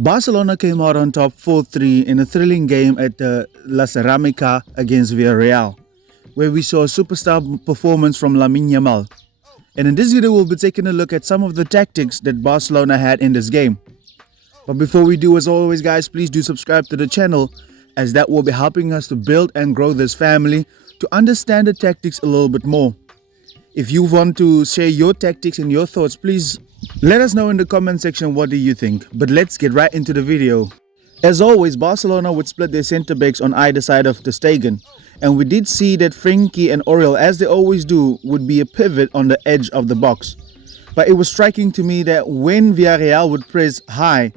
Barcelona came out on top 4-3 in a thrilling game at the La Ceramica against Villarreal, where we saw a superstar performance from Lamine Yamal. And in this video, we'll be taking a look at some of the tactics that Barcelona had in this game. But before we do, as always guys, please do subscribe to the channel, as that will be helping us to build and grow this family to understand the tactics a little bit more. If you want to share your tactics and your thoughts, please let us know in the comment section what do you think. But let's get right into the video. As always, Barcelona would split their centre backs on either side of the Stegen. And we did see that Frenkie and Oriol, as they always do, would be a pivot on the edge of the box. But it was striking to me that when Villarreal would press high,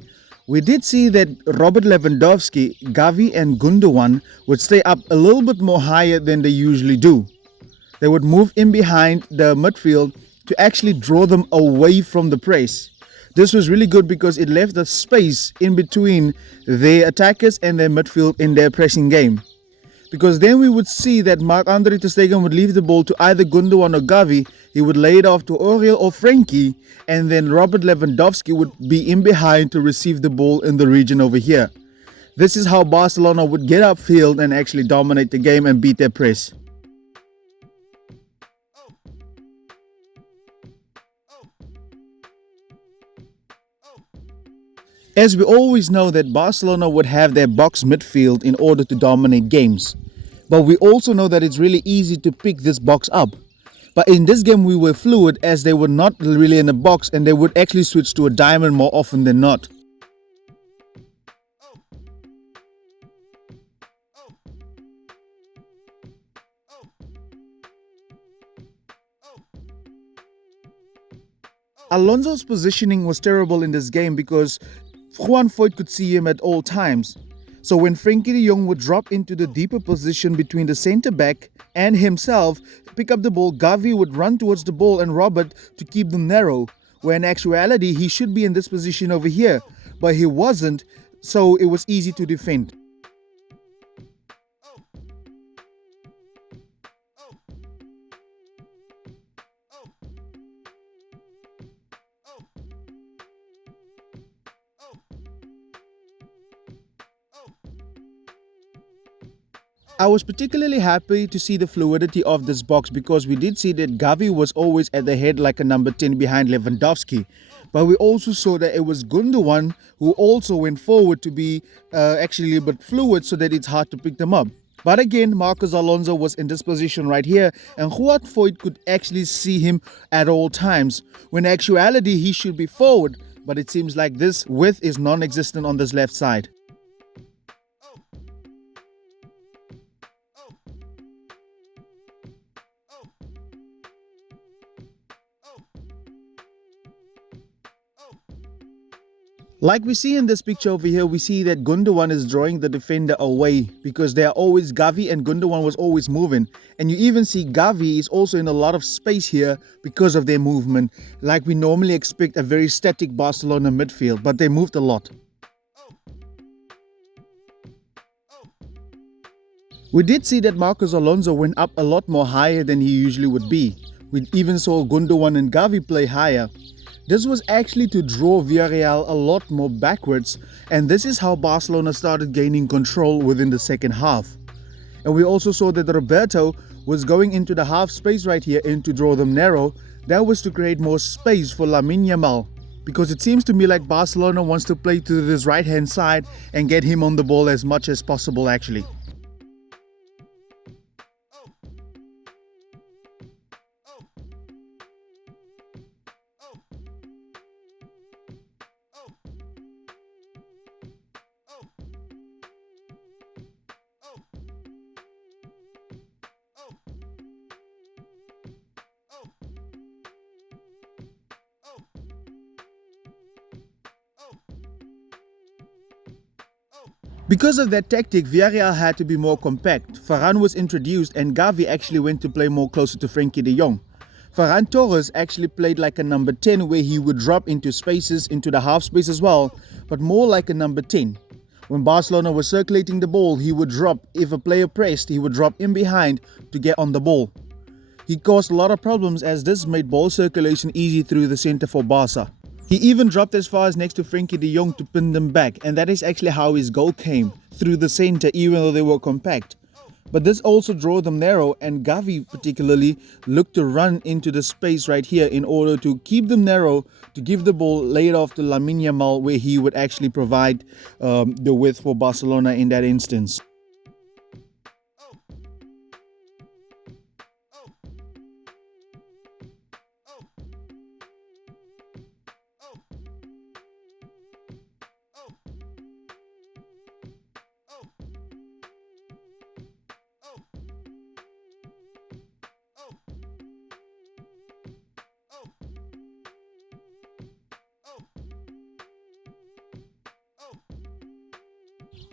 we did see that Robert Lewandowski, Xavi and Gundogan would stay up a little bit more higher than they usually do. They would move in behind the midfield to actually draw them away from the press. This was really good because it left the space in between their attackers and their midfield in their pressing game. Because then we would see that Marc-Andre ter Stegen would leave the ball to either Gundogan or Xavi. He would lay it off to Oriol or Frenkie, and then Robert Lewandowski would be in behind to receive the ball in the region over here. This is how Barcelona would get upfield and actually dominate the game and beat their press. As we always know that Barcelona would have their box midfield in order to dominate games. But we also know that it's really easy to pick this box up. But in this game we were fluid, as they were not really in a box and they would actually switch to a diamond more often than not. Alonso's positioning was terrible in this game because Juan Foyth could see him at all times. So when Frenkie de Jong would drop into the deeper position between the centre back and himself, pick up the ball, Xavi would run towards the ball and Robert to keep them narrow, where in actuality he should be in this position over here, but he wasn't, so it was easy to defend. I was particularly happy to see the fluidity of this box because we did see that Xavi was always at the head like a number 10 behind Lewandowski. But we also saw that it was Gundogan who also went forward to be actually a bit fluid so that it's hard to pick them up. But again, Marcos Alonso was in this position right here and Juan Foyth could actually see him at all times. When in actuality he should be forward, but it seems like this width is non-existent on this left side. Like we see in this picture over here, we see that Gundogan is drawing the defender away because they are always, Xavi and Gundogan was always moving. And you even see Xavi is also in a lot of space here because of their movement. Like we normally expect a very static Barcelona midfield, but they moved a lot. We did see that Marcos Alonso went up a lot more higher than he usually would be. We even saw Gundogan and Xavi play higher. This was actually to draw Villarreal a lot more backwards, and this is how Barcelona started gaining control within the second half. And we also saw that Roberto was going into the half space right here and to draw them narrow. That was to create more space for Lamine Yamal, because it seems to me like Barcelona wants to play to this right hand side and get him on the ball as much as possible actually. Because of that tactic, Villarreal had to be more compact. Ferran was introduced and Xavi actually went to play more closer to Frenkie de Jong. Ferran Torres actually played like a number 10 where he would drop into spaces, into the half space as well, but more like a number 10. When Barcelona was circulating the ball, he would drop. If a player pressed, he would drop in behind to get on the ball. He caused a lot of problems as this made ball circulation easy through the center for Barca. He even dropped as far as next to Frankie de Jong to pin them back, and that is actually how his goal came, through the center, even though they were compact. But this also drew them narrow, and Xavi particularly looked to run into the space right here in order to keep them narrow, to give the ball laid off to Lamine Yamal, where he would actually provide the width for Barcelona in that instance.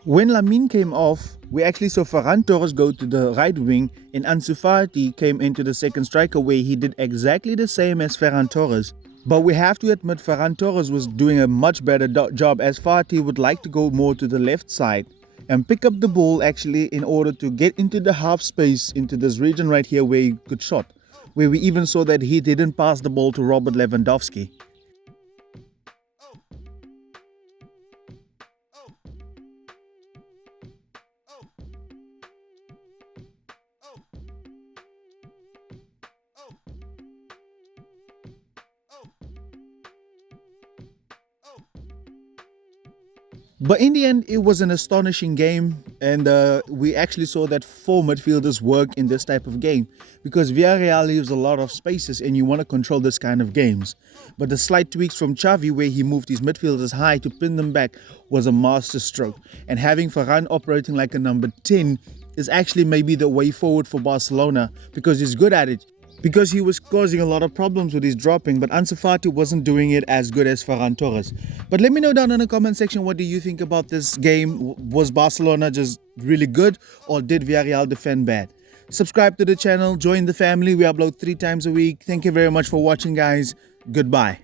When Lamine came off, we actually saw Ferran Torres go to the right wing, and Ansu Fati came into the second striker, where he did exactly the same as Ferran Torres. But we have to admit Ferran Torres was doing a much better job, as Fati would like to go more to the left side and pick up the ball actually in order to get into the half space, into this region right here where he could shot, where we even saw that he didn't pass the ball to Robert Lewandowski. But in the end, it was an astonishing game, and we actually saw that four midfielders work in this type of game, because Villarreal leaves a lot of spaces and you want to control this kind of games. But the slight tweaks from Xavi, where he moved his midfielders high to pin them back, was a master stroke. And having Ferran operating like a number 10 is actually maybe the way forward for Barcelona, because he's good at it. Because he was causing a lot of problems with his dropping, but Ansu Fati wasn't doing it as good as Ferran Torres. But let me know down in the comment section, what do you think about this game? Was Barcelona just really good, or did Villarreal defend bad? Subscribe to the channel, join the family. We upload 3 times a week. Thank you very much for watching, guys. Goodbye.